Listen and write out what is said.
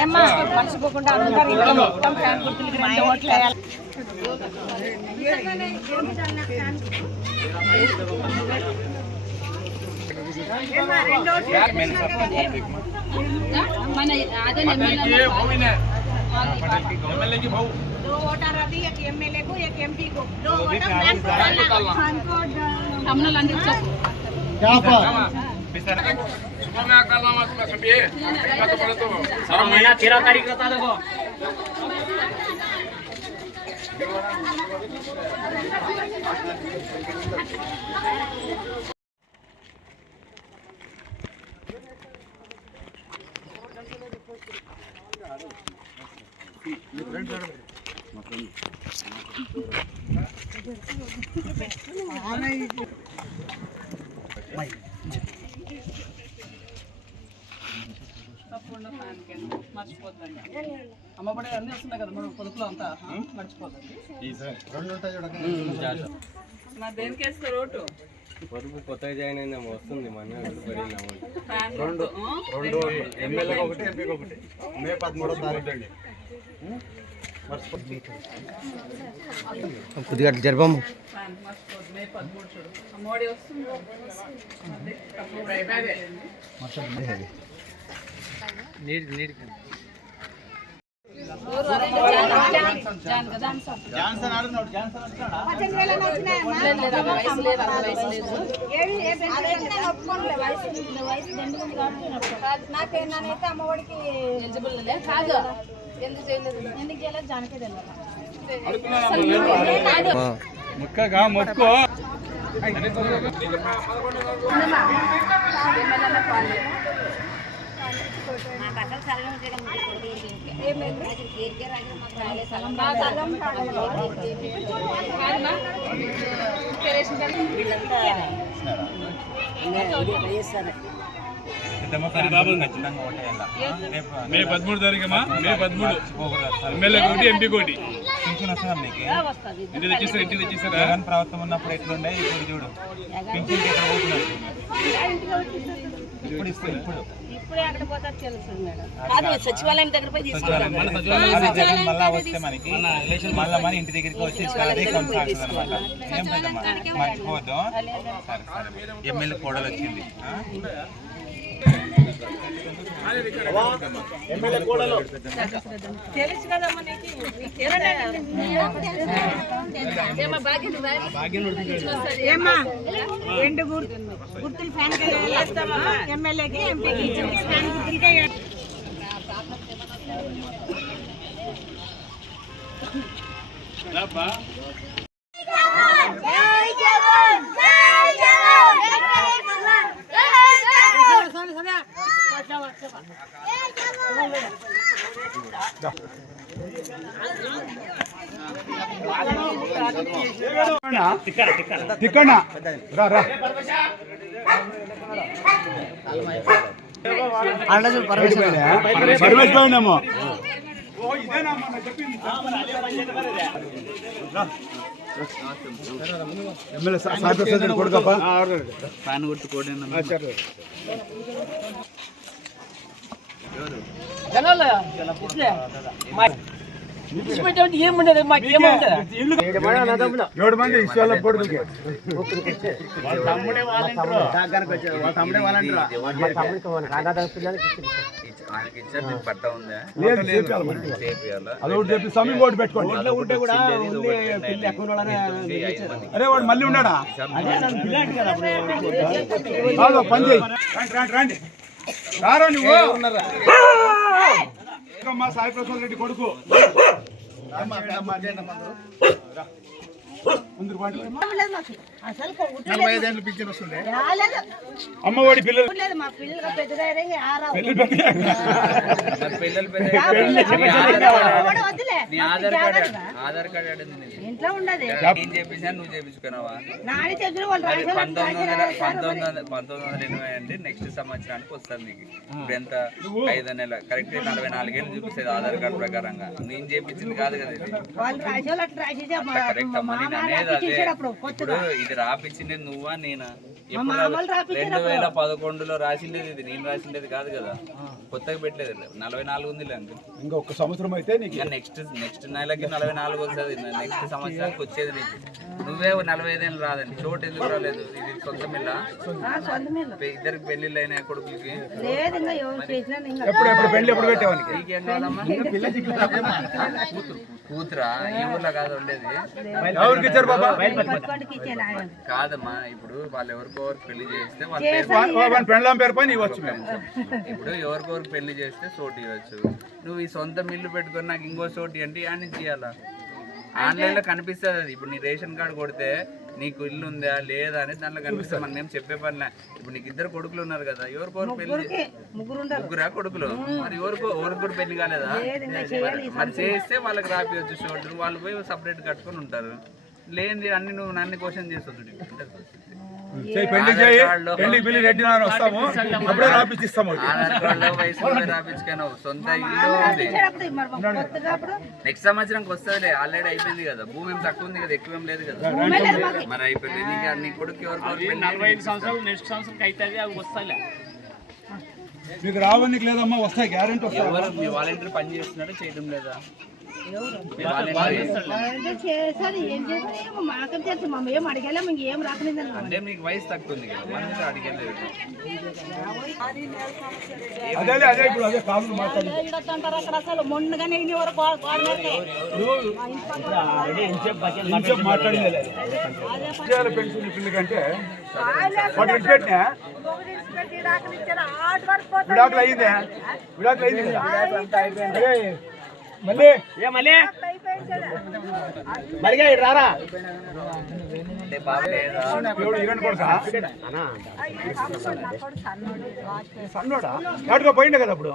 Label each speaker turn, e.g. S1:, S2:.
S1: ఏమ్మా మర్చిపోకుండా అందరూ ఇంట్లో మొత్తం ఫ్యాన్ గుర్తులకి రెండు ఓట్లు వేయాలి
S2: మన అదే
S1: दो वोटर अभी एक एमएलए को एक एमपी को दो वोटर फैन को તમે
S2: મહિના 13 તારીખ
S3: Thank you. కింద మర్చిపోద్దండి. అమ్మబడి అన్నీ వస్తున్నాయి కదా మనం పొదుపులో అంతా. మర్చిపోద్దండి. మరి దేనికి వేస్తారు ఓటు
S4: పొదుపు కొత్తగా జాయిన్ అయిందేమో వస్తుంది మన
S3: రెండు
S4: రెండు ఎమ్మెల్యే ఒకటి ఎంపీకి ఒకటి. మే పదమూడో తారీఖు. అండి కొద్దిగా జరపము.
S3: ఫ్యాన్ మర్చిపోద్దు. మే పదమూడు చూడు. అమ్మఒడి వస్తుంది. అదే, తప్పకుండా అయిపోయింది.
S1: పద్దెనిమిది వేలని వచ్చినాయమ్మా ఏవి ఏ అదైతే నేను ఒప్పుకోనులే వయసు వయసు రెండు ఉంది కాబట్టి నాకే నానైతే అమ్మఒడికి
S2: ఎలిజిబుల్ కాదు ఎందుకు చేయలేదు
S1: ఎందుకు చేయలేదు జానకే తెలియదు
S5: ముక్కగా మొక్కు మే పదమూడు తారీఖమ్మా? మే పదమూడు. ఎమ్మెల్యే కోటి ఎంపీ కోటి.
S4: పింఛన్ వస్తుందా మీకు?
S5: ఇంటి ఇంటి
S4: జగన్ ప్రభుత్వం ఉన్నప్పుడు ఎట్లుండే? ఇప్పుడు చూడు. పింఛన్ ఎక్కడ పోతున్నారు? ఇప్పుడు ఇస్తుంది ఇప్పుడు
S2: సచివాలయం దగ్గర పోయి తీసుకుంటాం
S4: మళ్ళా వస్తే మనకి మళ్ళా మన ఇంటి దగ్గరికి వచ్చి ఇస్తారు అదే కొనసాగుతుంది అనమాట ఏం పెద్దమ్మా మర్చిపోవద్దు ఎమ్మెల్యే కోడలు వచ్చింది. ఆ?
S1: తెలుసు కదమ్మా రెండు గుర్తులు ఫ్యాన్ ఎమ్మెల్యేకి ఎంపీకి ఫ్యాన్ గుర్తులకే
S5: తిక్కనా రా రా పరమేశ్ పోయినామో ఎమ్మెల్యే సాయంత్రం కొడుకప్ప
S4: ఫ్యాన్ కొట్టుకోండి
S3: జనాలు ఇట్లే ఇచ్చిపెట్టే ఏముండదు? మాకు ఏముండదు?
S5: ఏడు మంది ఇష్టాల సమయం ఒకటి పెట్టుకోండి. అరే వాడు మళ్ళీ ఉన్నాడా? కాదు, పని చేయి. రండి రండి రండి. రారా నువ్వు? మా సాయి ప్రసాద్ రెడ్డి కొడుకు. ముందు పండి.
S1: అసలు
S5: అమ్మఒడి పిల్లలు.
S1: పిల్లలు జాగ్రత్తగా.
S4: ఆధార్ కార్డు అడిగింది నేను.
S1: ఇంట్లో ఉండదు.
S4: ఏం చేపించాను నువ్వు చేపించుకున్నావా?
S1: నాని దగ్గర వాళ్ళు
S4: అది
S1: రాశారు,
S4: పంతొమ్మిది వందల పంతొమ్మిది వందల పంతొమ్మిది వందల ఎనభై అంటే నెక్స్ట్ సంవత్సరానికి వస్తుంది నీకు. ఇప్పుడు ఎంత? ఐదు నెల. కరెక్ట్ నలభై నాలుగేళ్ళు చూపిస్తుంది ఆధార్ కార్డు ప్రకారంగా. నేను చేపించింది కాదు కదా ఇది. కరెక్ట్ అమ్మా. నేను అనేది అదే. ఇప్పుడు ఇది రాపించింది నువ్వా నేనా?
S6: రెండు వేల పదకొండులో రాసిండేది ఇది. నేను రాసిండేది కాదు కదా. కొత్తగా పెట్టలేదు. నలభై నాలుగు ఉంది
S7: ఇంకా ఒక్క సంవత్సరం అయితే
S6: నెక్స్ట్ నెక్స్ట్ నెలకి నలభై నాలుగు వస్తుంది. నెక్స్ట్ సంవత్సరానికి వచ్చేది నీకు. నువ్వే నువ్వే ఐదేళ్ళు రాదండి. చోటు ఎందుకు రాలేదు? ఇది సొంత మిల్ల? ఇద్దరికి పెళ్ళిళ్ళు అయినాయి కొడుకులకి?
S7: ఎప్పుడు ఎప్పుడు పెళ్ళి ఎప్పుడు పెట్టావానికి
S6: నీకేం? కాదమ్మా? కూతురా. ఈ ఊర్లో కాదు ఉండేది. కాదమ్మా ఇప్పుడు వాళ్ళు ఎవరికో ఎవరికి పెళ్ళి చేస్తే ఇప్పుడు ఎవరికొరికి పెళ్ళి చేస్తే సోటు ఇవ్వచ్చు. నువ్వు ఈ సొంత మిల్లు పెట్టుకొని నాకు ఇంకో సోటి అంటే యాడ్ నుంచి ఇవ్వాలా ఆన్లైన్లో కనిపిస్తుంది అది. ఇప్పుడు నీ రేషన్ కార్డు కొడితే నీకు ఇల్లు ఉందా లేదా అని దాంట్లో కనిపిస్తుంది. మనం ఏం చెప్పే పనిలే. ఇప్పుడు నీకు ఇద్దరు కొడుకులు ఉన్నారు కదా ఎవరికోరు పెళ్ళి ముగ్గురా కొడుకులు? మరి ఎవరికో ఎవరికి కూడా పెళ్ళి కాలేదా? మరి- చేస్తే వాళ్ళకి రాపియచ్చు షోల్డర్ వాళ్ళు పోయి సపరేట్ కట్టుకొని ఉంటారు. లేనిది అన్ని నువ్వు నన్ను క్వశ్చన్ చేస్తుంది
S7: పెళ్ళి చేయి బిల్లు రెడ్డి నాన్న వస్తాము. అప్పుడే
S6: సొంత నెక్స్ట్ సంవత్సరంకి వస్తుందిలే ఆల్రెడీ అయిపోయింది కదా. భూమి ఏం తక్కువ ఉంది కదా ఎక్కువ ఏం లేదు కదా. మరి అయిపోయింది నీకు నీ కొడుకు ఎవరికి
S5: నలభై ఐదు సంవత్సరాలు నెక్స్ట్ సంవత్సరం అవుతుంది అవి వస్తాయిలే.
S7: మీకు రావడానికి లేదమ్మా వస్తాయి గ్యారెంటీ వస్తాయి.
S6: ఎవరు మీ వాలంటీర్ పని చేస్తున్నారో చేయడం లేదా?
S1: చేశారు ఏం చేశారు మాకేం తెలుసు మమ్మల్ని ఏం అడిగలేము ఇంకేం రాకలేదు
S6: అంటే మీకు వయసు తక్కువ ఉంది కదా అడిగలేదు
S7: అదే అదే ఇప్పుడు అదే కాదు
S1: అక్కడ అసలు మొన్నగానే ఇన్ని వరకు
S7: మాట్లాడింది పెన్షన్ విడాకులు అయ్యిందే విడాకులు అయింది మళ్ళీ. కొడుకా? సన్నోడా? పోయిండే కదా అప్పుడు.